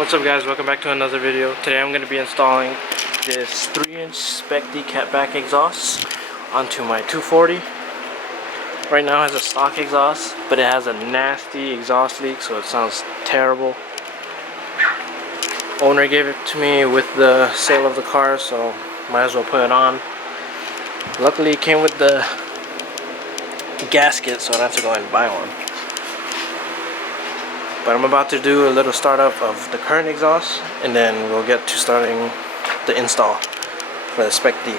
What's up guys, welcome back to another video. Today I'm going to be installing this 3-inch Spec D catback exhaust onto my 240. Right now it has a stock exhaust, but it has a nasty exhaust leak, so it sounds terrible. Owner gave it to me with the sale of the car, so might as well put it on. Luckily it came with the gasket, so I don't have to go and buy one. But I'm about to do a little startup of the current exhaust, and then we'll get to starting the install for the Spec D.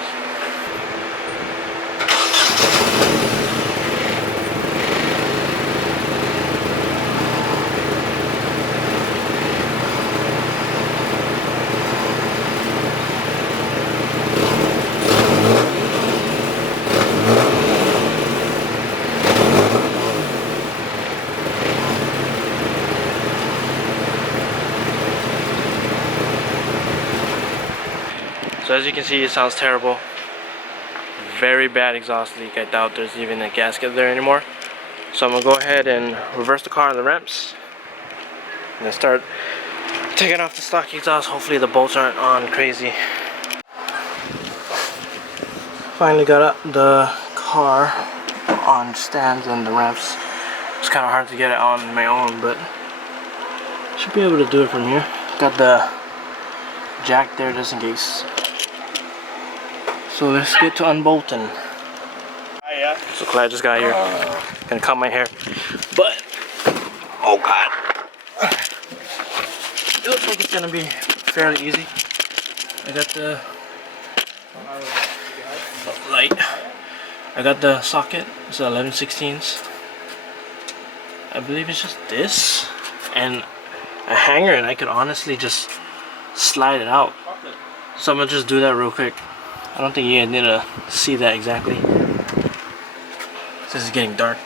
So as you can see, it sounds terrible. Very bad exhaust leak. I doubt there's even a gasket there anymore. So I'm gonna go ahead and reverse the car on the ramps and then start taking off the stock exhaust. Hopefully the bolts aren't on crazy. Finally got up the car on stands and the ramps. It's kind of hard to get it on my own, but should be able to do it from here. Got the jack there just in case. So let's get to unbolting. So Clyde just got here. Gonna cut my hair. But, oh god. It looks like it's gonna be fairly easy. I got the light. I got the socket. It's 11/16. I believe it's just this. And a hanger, and I could honestly just slide it out. So I'm gonna just do that real quick. I don't think you guys need to see that exactly. This is getting dark.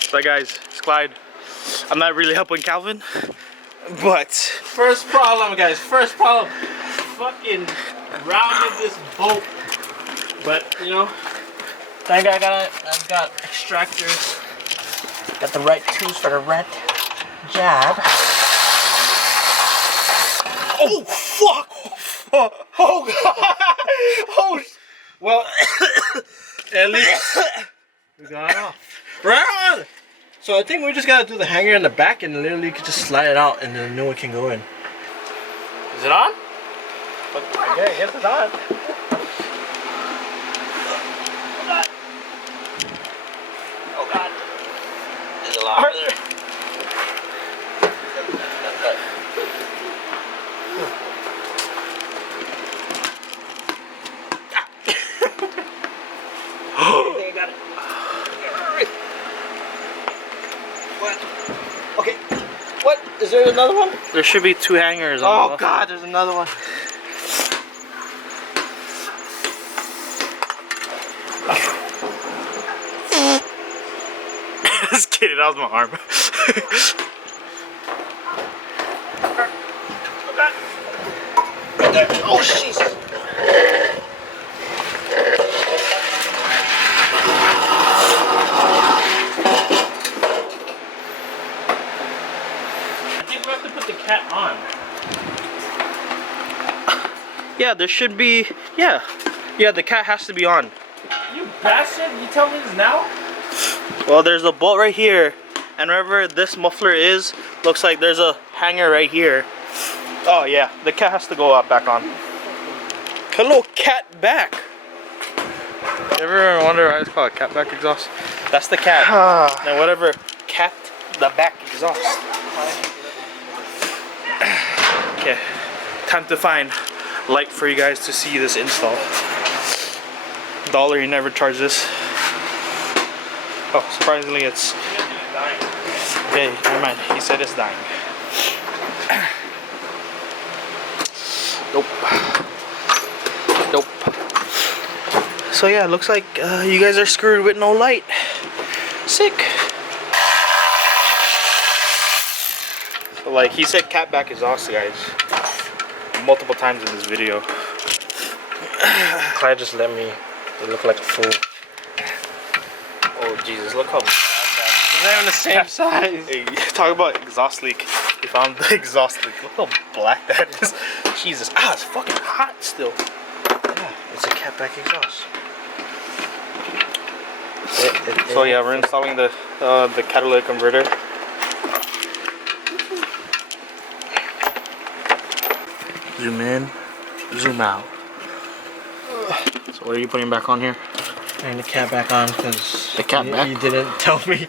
So guys, it's Clyde. I'm not really helping Calvin, but First problem, guys. First problem. Fucking rounded this bolt. But you know, thank God I've got extractors. Got the right tools for the right job. oh fuck! Oh god! Oh, Well, at least we got it off. Right on! So I think we just gotta do the hanger in the back, and literally you can just slide it out and then the new one can go in. Is it on? Okay, I guess it's on. Oh god. There's a lot there. I got it. What? Okay. What? Is there another one? there should be two hangers on. Oh god, there's another one. Just kidding, that was my arm. Right there. Oh Jesus. Cat on. Yeah, there should be. Yeah, the cat has to be on. You bastard! You tell me this now? Well, there's a bolt right here, and wherever this muffler is, looks like there's a hanger right here. Oh yeah, the cat has to go up back on. Hello, cat back. Ever wonder why it's called a catback exhaust? That's the cat. And whatever cat the back exhaust. Okay, time to find light for you guys to see this install. $1, you never charge this. Oh, surprisingly it's... Okay, never mind. He said it's dying. Nope. Nope. So yeah, it looks like you guys are screwed with no light. Sick. So like he said, catback exhaust, guys, multiple times in this video. Clyde just let me look like a fool. Oh Jesus, look how bad that is. They're on the same size. Hey, talk about exhaust leak. We found the exhaust leak. Look how black that is. Jesus. Ah, it's fucking hot still. Yeah, it's a catback exhaust. So yeah, we're installing the catalytic converter. Zoom in, zoom out. So what are you putting back on here? Turn the cat back on because The cat back? you didn't tell me.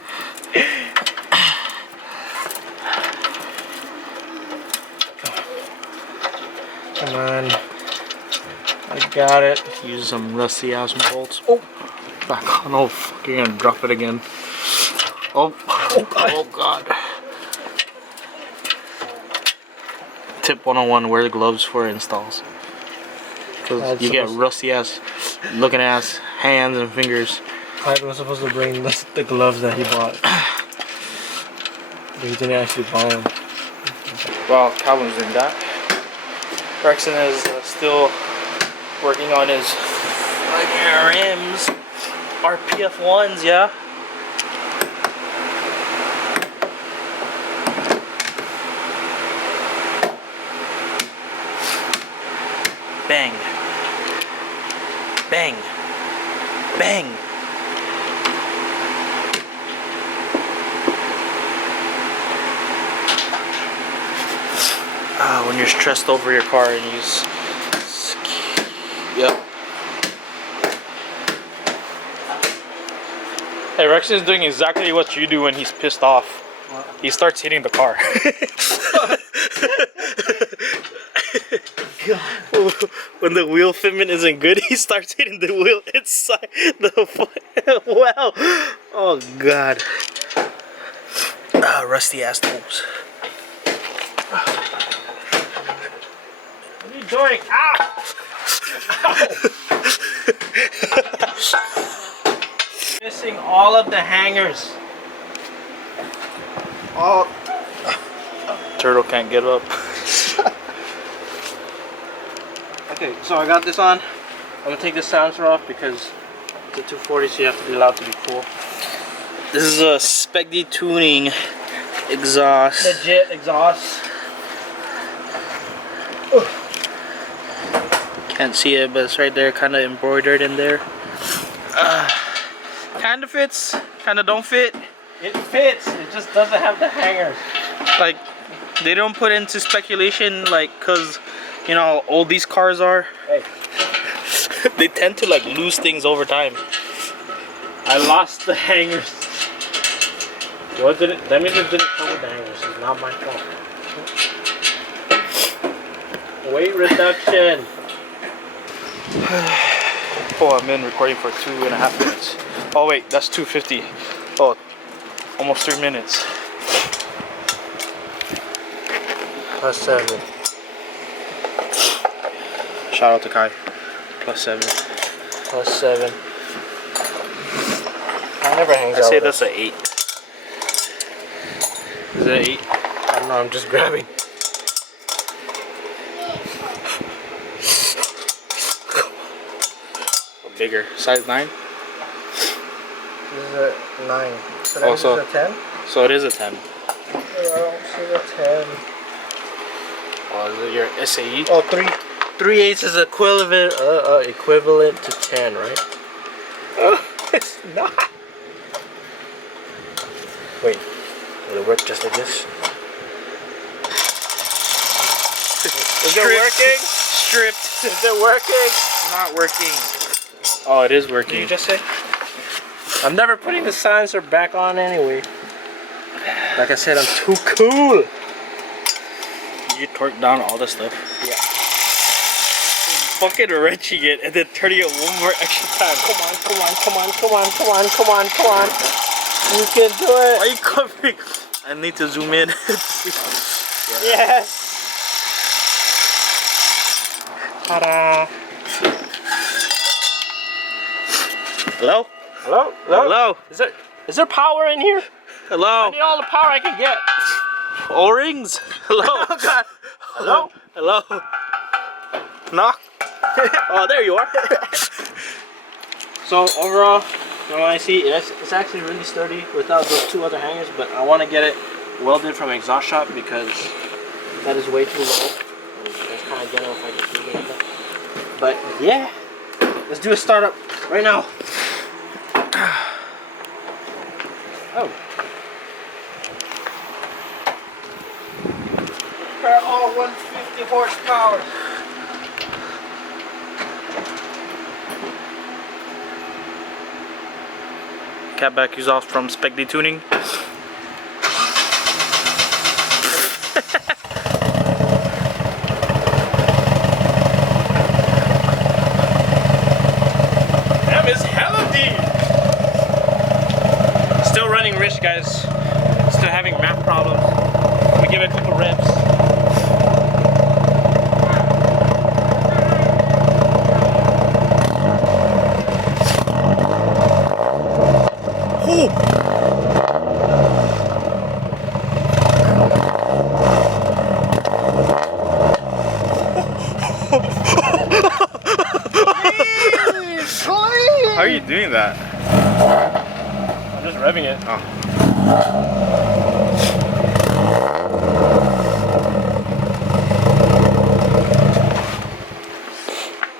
Come on. I got it. Use some rusty ass bolts. Oh, back on. Oh, fuck, you're gonna drop it again. Oh, oh god. Oh god. Tip 101: wear gloves for installs. Because you get rusty ass looking ass hands and fingers. Clyde was supposed to bring the gloves that he bought. But he didn't actually buy them. Well, Calvin's doing that. Rexon is still working on his rims. RPF ones, yeah. Bang. Bang. Bang. When you're stressed over your car and you just... Yep. Hey, Rex is doing exactly what you do when he's pissed off. What? He starts hitting the car. When the wheel fitment isn't good, he starts hitting the wheel inside the wow. Oh god. Rusty ass tools. What are you doing? Ow! Ow! Missing all of the hangers. All. Turtle can't get up. Okay, so I got this on. I'm gonna take the silencer off because it's a 240, so you have to be allowed to be full. This is a Spec D tuning exhaust. Legit exhaust. Can't see it, but it's right there, kind of embroidered in there. Kind of fits, kind of don't fit. It fits, it just doesn't have the hangers. Like, they don't put into speculation, like, cause you know how old these cars are. Hey. They tend to like lose things over time. I lost the hangers. What did it? That means it didn't come with the hangers. It's not my fault. Weight reduction. Oh, I've been recording for 2.5 minutes. Oh wait, that's 2:50. Oh, almost 3 minutes. +7. Shout out to Kai. +7. +7. I never hangs out. I say with that's us. an 8. Is it an 8? I don't know, I'm just grabbing. Bigger. Size 9? This is a 9. So that Oh, means so- it's a 10? So it is a 10. Oh, I don't see the 10. Oh, is it your SAE? Oh, 3/8 is equivalent to 10, right? Oh, it's not. Wait, will it work just like this? Is it working? Stripped. Is it working? It's not working. Oh, it is Did working. you just say? I'm never putting the silencer back on anyway. Like I said, I'm too cool. You torque down all this stuff. Yeah. Fucking wrenching it and then turning it one more extra time. Come on, come on, come on, come on, come on, come on, come on. You can do it. Why are you covering? I need to zoom in. Yes. Ta-da. Hello? Hello? Hello? Is there power in here? I Hello? need all the power I can get. O-rings? Hello? Oh God. Hello? Hello? Knock? Oh, there you are. So overall, you know what I see? It's actually really sturdy without those two other hangers, but I want to get it welded from exhaust shop because that is way too low. And that's kind of ghetto if I just leave it like that. But yeah, let's do a startup right now. Oh. They're all 150 horsepower. Catback exhaust from Spec D tuning. That is hella deep. Still running rich, guys. Still having math problems. We give it a couple reps. How are you doing that? I'm just revving it. Oh.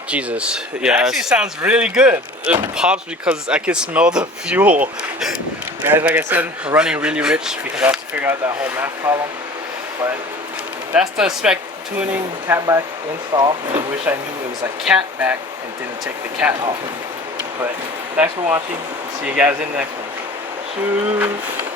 Jesus. It Yeah. actually sounds really good. It pops because I can smell the fuel. Guys, like I said, we're running really rich because I have to figure out that whole math problem. But that's the Spec tuning catback install. I wish I knew it was a catback and didn't take the cat off. But thanks for watching. See you guys in the next one. Shoot.